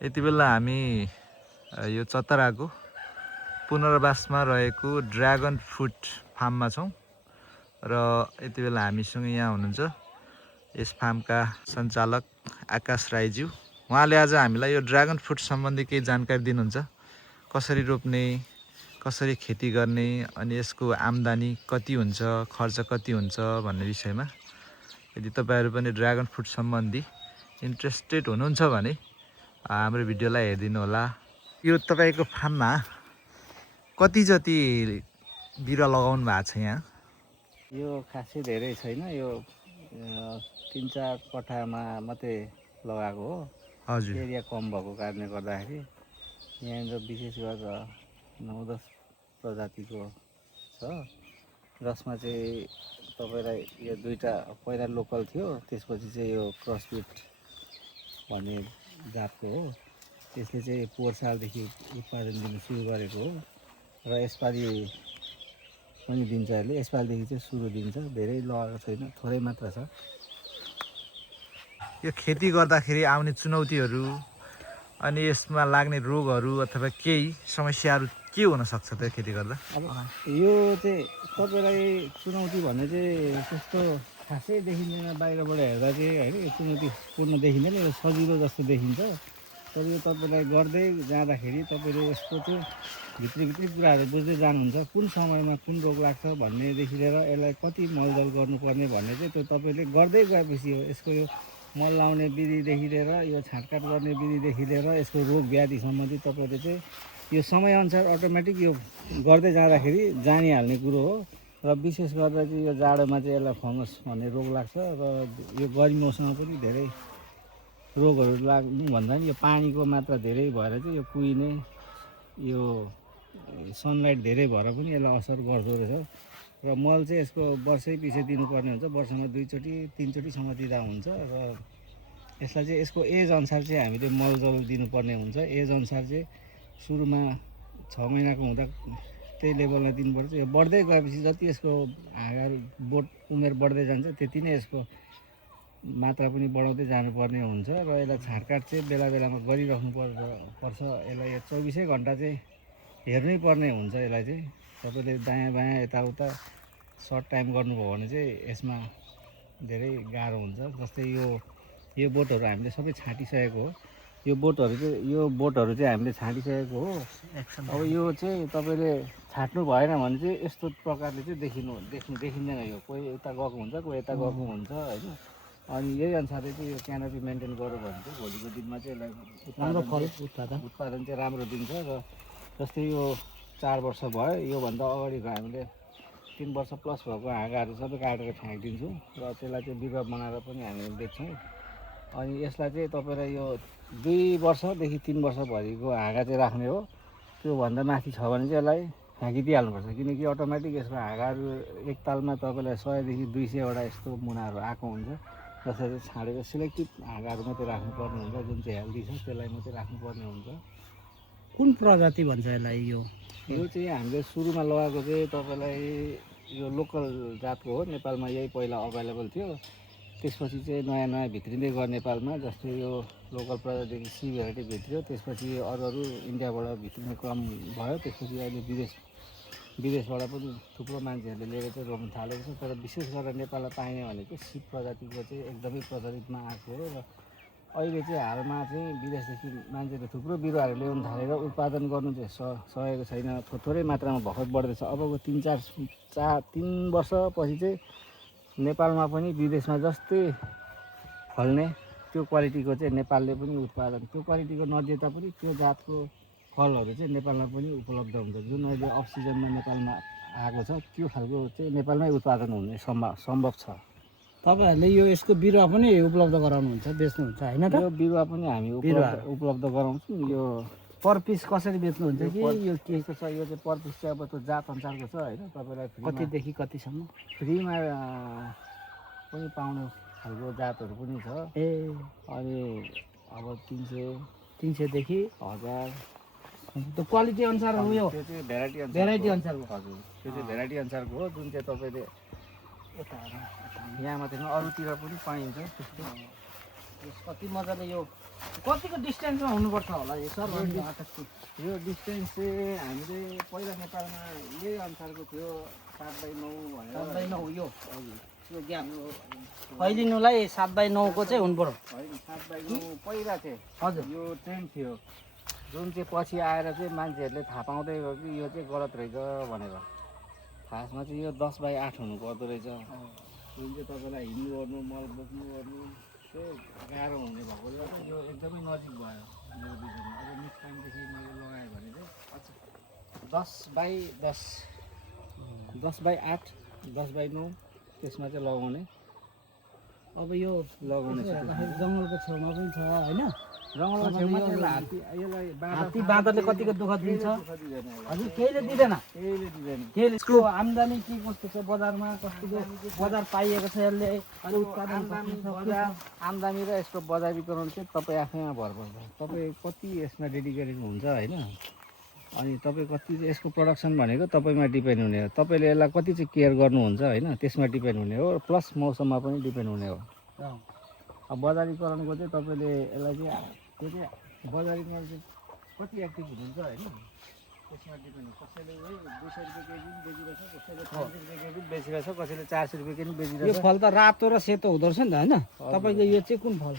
यति बेला हामी यो चतराको पुनर्वासमा रहेको ड्रागन फ्रुट फार्ममा छौँ र यति बेला हामीसँग यहाँ हुनुहुन्छ यस फार्मका सञ्चालक आकाश राईज्यू। उहाँले आज हामीलाई यो ड्रागन फ्रुट सम्बन्धी केही जानकारी दिनुहुन्छ। कसरी रोप्ने, कसरी खेती गर्ने, अनि यसको आम्दानी कति हुन्छ, खर्च कति हुन्छ भन्ने विषयमा। यदि तपाईहरु पनि ड्रागन फ्रुट सम्बन्धी इन्ट्रेस्टेड हुनुहुन्छ भने हाम्रो भिडियोलाई हेरिदिनु होला। यो तपाईको फार्ममा कति जति बिरुवा लगाउनु भएको छ यहाँ? यो खासै धेरै छैन, यो 3-4 कट्ठामा मात्रै लगाएको हो। हजुर। एरिया कम भएको कारणले गर्दाखेरि यहाँनिर विशेष गरेर 9-10 प्रजातिको छ, जसमा चाहिँ तपाईलाई यो दुईटा पहिला लोकल थियो, त्यसपछि चाहिँ यो क्रसबिट भन्ने जातको हो। त्यसले चाहिँ पोहोर सालदेखि उत्पादन दिन सुरु गरेको हो र यसपालि पनि दिन्छ। यसले यसपालिदेखि चाहिँ सुरु दिन्छ। धेरै लगाएको छैन, थोरै मात्र छ। यो खेती गर्दाखेरि आउने चुनौतीहरू अनि यसमा लाग्ने रोगहरू अथवा केही समस्याहरू के हुन सक्छ त खेती गर्दा? अब यो चाहिँ तपाईलाई चुनौती भन्ने चाहिँ त्यस्तो खासै देखिँदैन, बाहिरबाट हेर्दा चाहिँ हैन, यो चुनौतीपूर्ण देखिँदैन, यो सजिलो जस्तो देखिन्छ। तर यो तपाईलाई गर्दै जाँदाखेरि तपाईले यसको चाहिँ भित्री कुराहरू बुझ्दै जानुहुन्छ। कुन समयमा कुन रोग लाग्छ भन्नेदेखि लिएर यसलाई कति मलजल गर्नुपर्ने भन्ने चाहिँ त्यो तपाईले गर्दै गएपछि हो। यसको यो मल लाउने विधिदेखि लिएर यो छाँटकाट गर्ने विधिदेखि लिएर यसको रोग व्याधि सम्बन्धी तपाईले चाहिँ यो समयअनुसार अटोमेटिक यो गर्दै जाँदाखेरि जानिहाल्ने कुरो हो। र विशेष गरेर चाहिँ यो जाडोमा चाहिँ यसलाई फङ्गस भन्ने रोग लाग्छ र यो गर्मी मौसममा पनि धेरै रोगहरू लाग्नु भन्दा नि यो पानीको मात्रा धेरै भएर चाहिँ यो कुहिने, यो सनलाइट धेरै भएर पनि यसलाई असर गर्दो रहेछ। र मल चाहिँ यसको वर्षै पछि दिनुपर्ने हुन्छ, वर्षमा 2चोटि 3चोटिसम्म दिँदा हुन्छ। र यसलाई चाहिँ यसको एज अनुसार चाहिँ हामीले मलजल दिनुपर्ने हुन्छ। एज अनुसार चाहिँ सुरुमा 6 महिनाको हुँदा त्यही लेभलमा दिनुपर्छ। यो बढ्दै गएपछि जति यसको हाँगाहरू उमेर बढ्दै जान्छ त्यति नै यसको मात्रा पनि बढाउँदै जानुपर्ने हुन्छ। र यसलाई छाँटकाट चाहिँ बेला बेलामा गरिराख्नु पर्छ। यसलाई 24 घन्टा चाहिँ हेर्नै पर्ने हुन्छ। यसलाई चाहिँ तपाईँले दायाँ बायाँ यताउता सर्ट टाइम गर्नुभयो भने चाहिँ यसमा धेरै गाह्रो हुन्छ। जस्तै यो बोटहरू हामीले सबै छाँटिसकेको हो। यो बोटहरू चाहिँ हामीले छाँटिसकेको हो। अब यो चाहिँ तपाईँले छाट्नु भएन भने चाहिँ यस्तो प्रकारले चाहिँ देखिँदैन। यो कोही यता गएको हुन्छ, कोही यता गएको हुन्छ हैन। अनि यही अनुसारले चाहिँ यो क्यानोपी मेन्टेन गर्यो भने चाहिँ भोलिको दिनमा चाहिँ यसलाई उत्पादन चाहिँ राम्रो दिन्छ। र जस्तै यो 4 वर्ष भयो, योभन्दा अगाडिको हामीले 3 वर्ष प्लस भएको हाँगाहरू सबै काटेर फ्याँकिदिन्छौँ र त्यसलाई चाहिँ बिरुवा बनाएर पनि हामीले बेच्छौँ। अनि यसलाई चाहिँ तपाईँलाई यो 2 वर्षदेखि 3 वर्षभरिको हाँगा चाहिँ राख्ने हो। त्योभन्दा माथि छ भने चाहिँ यसलाई फ्याँकिदिइहाल्नुपर्छ, किनकि अटोमेटिक यसको हाँगाहरू एक तालमा तपाईँलाई 100 देखि 200वटा यस्तो मुनाहरू आएको हुन्छ। जसरी छाडेर सिलेक्टिभ हाँगाहरू मात्रै राख्नुपर्ने हुन्छ, जुन चाहिँ हेल्दी छ त्यसलाई मात्रै राख्नुपर्ने हुन्छ। कुन प्रजाति भन्छ यसलाई? यो चाहिँ हामीले सुरुमा लगाएको चाहिँ तपाईँलाई यो लोकल जातको हो। नेपालमा यही पहिला अभाइलेबल थियो। त्यसपछि चाहिँ नयाँ भित्रिँदै गयो नेपालमा। जस्तै यो लोकल प्रजातिको सी भेराइटी भित्रियो, त्यसपछि अरू इन्डियाबाट भित्रिने क्रम भयो। त्यसपछि अहिले विदेशबाट पनि थुप्रो मान्छेहरूले लिएर चाहिँ रोप्न थालेको छ। तर विशेष गरेर नेपालमा पाइने भनेको सी प्रजातिको चाहिँ एकदमै प्रचलितमा आएको हो। र अहिले चाहिँ हालमा चाहिँ विदेशदेखि मान्छेले थुप्रो बिरुवाहरू ल्याउन थालेर उत्पादन गर्नु चाहिँ सकेको छैन। थोरै मात्रामा भर्खर बढ्दैछ। अबको 3 वर्षपछि चाहिँ नेपालमा पनि विदेशमा जस्तै फल्ने त्यो क्वालिटीको चाहिँ नेपालले पनि उत्पादन, त्यो क्वालिटीको नदिए तापनि त्यो जातको फलहरू चाहिँ नेपालमा पनि उपलब्ध हुन्छ। जुन अहिले अफ सिजनमा नेपालमा आएको छ त्यो खालको चाहिँ नेपालमै उत्पादन हुने सम्भव छ। तपाईहरुले यसको बिरुवा पनि उपलब्ध गराउनुहुन्छ, बेच्नुहुन्छ हैन त? यो बिरुवा पनि हामी उपलब्ध गराउँछौँ। यो पर पिस कसरी बेच्नुहुन्छ कि यो के छ? यो चाहिँ पर पिस चाहिँ अब त्यो जात अनुसारको छ हैन। तपाईँलाई कतिदेखि कतिसम्म फ्रीमा पनि पाउने खालको जातहरू पनि छ। अनि अब 300 देखि 1000 त्यो क्वालिटी अनुसार हो। यो त्यो चाहिँ भेराइटी अनुसारको। हजुर, त्यो चाहिँ भेराइटी अनुसारको हो, जुन चाहिँ तपाईँले यहाँ मात्रै अरूतिर पनि पाइन्छ। त्यस्तो कति मजाले यो कतिको डिस्टेन्समा हुनुपर्छ होला यो सर यो डिस्टेन्स चाहिँ हामीले पहिला नेपालमा यही अनुसारको थियो 7/9 भनेर 7/9 यो हजुर यो ग्याप फैलिनुलाई 7/9 को चाहिँ हुनु पर्यो होइन 7/9 पहिला चाहिँ हजुर यो ट्रेन्ड थियो जुन चाहिँ पछि आएर चाहिँ मान्छेहरूले थाहा पाउँदै गयो कि यो चाहिँ गलत रहेछ भनेर खासमा चाहिँ यो 10/8 हुनुपर्दो रहेछ जुन चाहिँ तपाईँलाई हिँड्नु गर्नु मल बोक्नु गर्नु चाहिँ गाह्रो हुने भएकोले गर्दा यो एकदमै नजिक भयो मेरो विषयमा अब नेक्स्ट टाइमदेखि मैले लगाएँ भने चाहिँ 10/10 10/8 10/9 त्यसमा चाहिँ लगाउने अब यो लगाउने हेर्दाखेरि जङ्गलको छेउमा पनि छ होइन रङ्गला छेउमा चाहिँ यसलाई हात्ती बाँदरले कतिको दुःख दिन्छ दिँदैन हजुर केहीले दिँदैन केहीले दिँदैन केहीले यसको आम्दानी के कस्तो छ बजारमा कतिको बजार पाइएको छ यसले अनि उत्पादन आम्दानी र यसको बजारीकरण चाहिँ तपाईँ आफैमा भर पर्छ तपाईँ कति यसमा डेडिकेटेड हुन्छ होइन अनि तपाईँ कति चाहिँ यसको प्रडक्सन भनेको तपाईँमा डिपेन्ड हुने हो तपाईँले यसलाई कति चाहिँ केयर गर्नुहुन्छ होइन त्यसमा डिपेन्ड हुने हो प्लस मौसममा पनि डिपेन्ड हुने हो अब बजारीकरणको चाहिँ तपाईँले यसलाई चाहिँ त्यो चाहिँ बजारीकरण चाहिँ कति एक्टिभ हुनुहुन्छ होइन त्यसमा डिपेन्ड हो कसैले 200 रुपियाँ केजी पनि बेचिरहेछ कसैले 500 रुपियाँ केजी पनि बेचिरहेछ कसैले 400 रुपियाँ केजी पनि यो बेचिरहेछ फल त रातो र सेतो हुँदो रहेछ नि त होइन तपाईँको यो चाहिँ कुन फल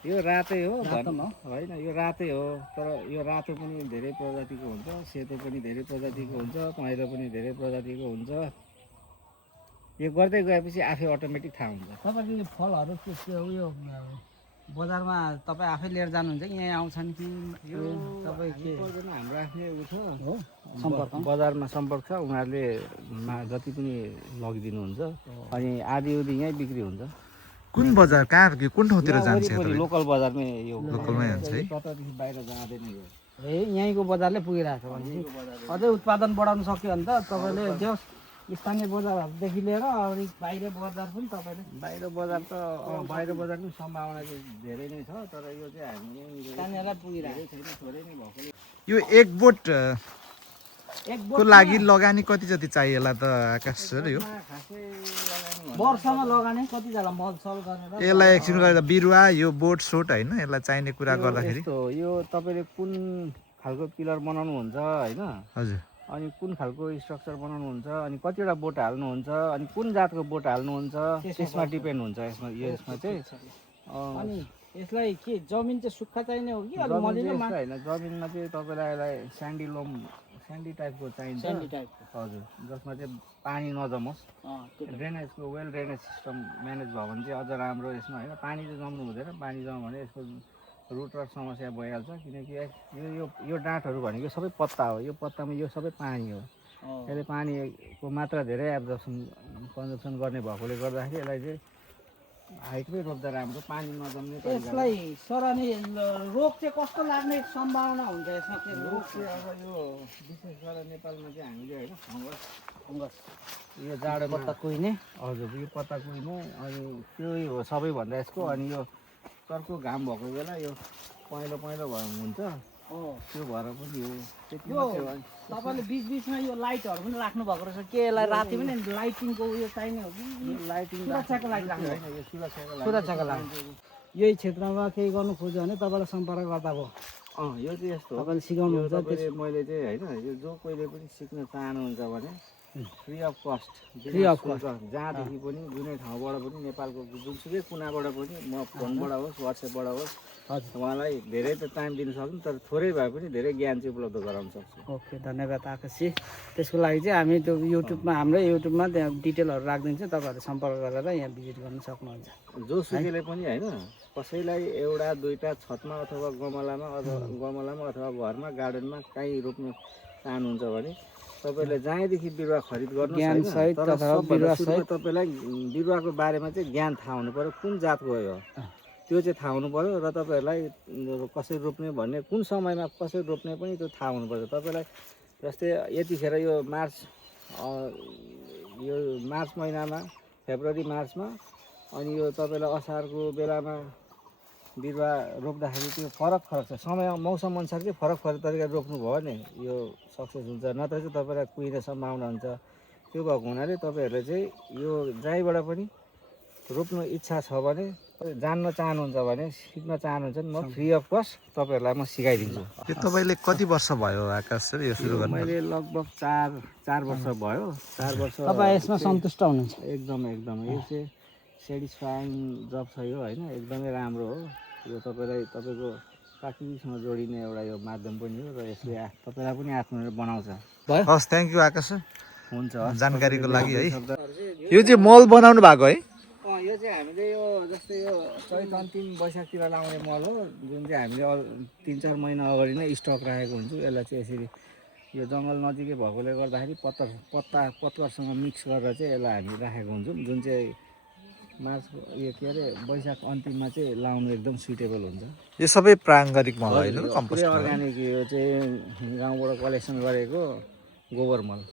यो रातै हो रातोमा होइन यो रातै हो तर यो रातो पनि धेरै प्रजातिको हुन्छ सेतो पनि धेरै प्रजातिको हुन्छ पहेँलो पनि धेरै प्रजातिको हुन्छ यो गर्दै गएपछि आफै अटोमेटिक थाहा हुन्छ तपाईँको यो फलहरू उयो बजारमा तपाईँ आफै लिएर जानुहुन्छ कि यहाँ आउँछन् कि यो तपाईँ के पर्दैन हाम्रो आफ्नै उ छ हो सम्पर्क बजारमा सम्पर्क छ उनीहरूले जति पनि लगिदिनुहुन्छ अनि आधी उधी यहीँ बिक्री हुन्छ कुन बजार कहाँ कुन ठाउँतिर जान्छ वरिपरि लोकल बजारमै यो लोकलमै हुन्छ है कतादेखि बाहिर जाँदैन यो ए यहीँको बजारले पुगिरहेको छ भने अझै उत्पादन बढाउन सक्यो भने त तपाईँले त्यो स्थानीय बजारहरूदेखि लिएर अनि बाहिर बजार पनि तपाईँले बाहिर बजार त बाहिर बजार पनि सम्भावना चाहिँ धेरै नै छ तर यो चाहिँ हामी स्थानीयलाई पुगिरहेको छैन थोरै नै भएकोले यो एक बोट एक को लागि लगानी कति जति चाहियो होला त आकाश सर यो खासै लगानी वर्षमा लगाने कतिजना मलसल गरेर यसलाई एकछिन गरेर बिरुवा यो बोट सोट होइन यसलाई चाहिने कुरा गर्दाखेरि यस्तो हो, यो तपाईँले कुन खालको पिलर बनाउनुहुन्छ होइन हजुर अनि कुन खालको स्ट्रक्चर बनाउनुहुन्छ अनि कतिवटा बोट हाल्नुहुन्छ अनि कुन जातको बोट हाल्नुहुन्छ त्यसमा डिपेन्ड हुन्छ यसमा चाहिँ अनि यसलाई के जमिन चाहिँ सुक्खा चाहिने हो कि अलिक मलिलो होइन जमिनमा चाहिँ तपाईँलाई यसलाई स्यान्डी टाइपको चाहिन्छ स्यान्डी टाइपको हजुर जसमा चाहिँ पानी नजमोस् ड्रेनेजको वेल ड्रेनेज सिस्टम म्यानेज भयो भने चाहिँ अझ राम्रो यसमा होइन पानी चाहिँ जम्नु हुँदैन पानी जम्यो भने यसको रुट रट समस्या भइहाल्छ किनकि यो डाँठहरू भनेको सबै पत्ता हो यो पत्तामा यो सबै पानी हो यसले पानीको मात्रा धेरै कन्जप्सन गर्ने भएकोले गर्दाखेरि यसलाई चाहिँ हाइटमै रोप्दा राम्रो पानी नजम्ने यसलाई सर अनि रोग चाहिँ कस्तो लाग्ने सम्भावना हुन्छ यसमा चाहिँ रोग चाहिँ अब यो विशेष गरेर नेपालमा चाहिँ हामीले होइन फङ्गस यो जाडोमा पत्ता कुहिने हजुर यो पत्ता कुहिने अनि त्यही हो सबैभन्दा यसको अनि यो चर्को घाम भएको बेला यो पहेँलो भयो हुन्छ त्यो भएर पनि हो त्यति मात्रै हो तपाईँले बिचमा यो लाइटहरू पनि राख्नु भएको रहेछ के यसलाई राति पनि लाइटिङको उयो चाहिने हो कि लाइटिङ सुरक्षाको लागि राख्नु होइन यो सुरक्षाको लागि यही क्षेत्रमा केही गर्नु खोज्यो भने तपाईँलाई सम्पर्क गर्दा भयो यो चाहिँ यस्तो हो तपाईँले सिकाउनुहुन्छ तपाईँले मैले चाहिँ होइन यो जो कोहीले पनि सिक्न चाहनुहुन्छ भने फ्री अफ कस्ट जहाँदेखि पनि जुनै ठाउँबाट पनि नेपालको जुनसुकै कुनाबाट पनि म फोनबाट होस् वाट्सएपबाट होस् उहाँलाई धेरै त टाइम दिन सक्छु तर थोरै भए पनि धेरै ज्ञान चाहिँ उपलब्ध गराउन सक्छु ओके धन्यवाद आकाशजी त्यसको लागि चाहिँ हामी त्यो युट्युबमा हाम्रै युट्युबमा त्यहाँ डिटेलहरू राखिदिन्छ तपाईँहरूले सम्पर्क गरेर यहाँ भिजिट गर्न सक्नुहुन्छ जोसुकैले पनि होइन कसैलाई एउटा दुईवटा छतमा अथवा गमलामा अथवा घरमा गार्डनमा काहीँ रोप्न चाहनुहुन्छ भने तपाईँले जहाँदेखि बिरुवा खरिद गर्नुहोस् तपाईँलाई बिरुवाको बारेमा चाहिँ ज्ञान थाहा हुनु पऱ्यो कुन जातको हो त्यो चाहिँ थाहा हुनु पऱ्यो र तपाईँहरूलाई कसरी रोप्ने भन्ने कुन समयमा कसरी रोप्ने पनि त्यो थाहा हुनुपर्छ तपाईँलाई जस्तै यतिखेर यो मार्च महिनामा फेब्रुअरी मार्चमा अनि यो तपाईँलाई असारको बेलामा बिरुवा रोप्दाखेरि त्यो फरक छ समय मौसम अनुसार चाहिँ फरक तरिकाले रोप्नुभयो भने यो सक्सेस हुन्छ नत्र चाहिँ तपाईँलाई कुहिने सम्भावना हुन्छ त्यो भएको हुनाले तपाईँहरूले चाहिँ यो जहीँबाट पनि रोप्नु इच्छा छ भने जान्न चाहनुहुन्छ भने सिक्न चाहनुहुन्छ भने म फ्री अफ कस्ट तपाईँहरूलाई म सिकाइदिन्छु। यो तपाईँले कति वर्ष भयो आकाश सर यो सुरु गर्नु? मैले लगभग 4 वर्ष भयो। 4 वर्ष तपाईँ यसमा सन्तुष्ट हुनुहुन्छ? एकदम यो चाहिँ सेटिस्फाइङ जब छ यो होइन, एकदमै राम्रो हो यो। तपाईँको प्राकृतिकसँग जोडिने एउटा यो माध्यम पनि हो र यसले तपाईँलाई पनि आत्मनिर्भर बनाउँछ। हस्, थ्याङ्क यू आकाश सर हुन्छ, जानकारीको लागि है। यो चाहिँ मल बनाउनु भएको है? यो चाहिँ हामीले यो जस्तै यो चैत अन्तिम वैशाखतिर लाउने मल हो, जुन चाहिँ हामीले 3-4 महिना अगाडि नै स्टक राखेको हुन्छु। यसलाई चाहिँ यसरी यो जङ्गल नजिकै भएकोले गर्दाखेरि पत्करसँग मिक्स गरेर चाहिँ यसलाई हामी राखेको हुन्छौँ, जुन चाहिँ मार्च वैशाख अन्तिममा चाहिँ लाउनु एकदम सुइटेबल हुन्छ। यो सबै प्राङ्गारिक मल होइन, कम्पोस्ट अर्ग्यानिक, यो चाहिँ गाउँबाट कलेक्सन गरेको गोबर मल।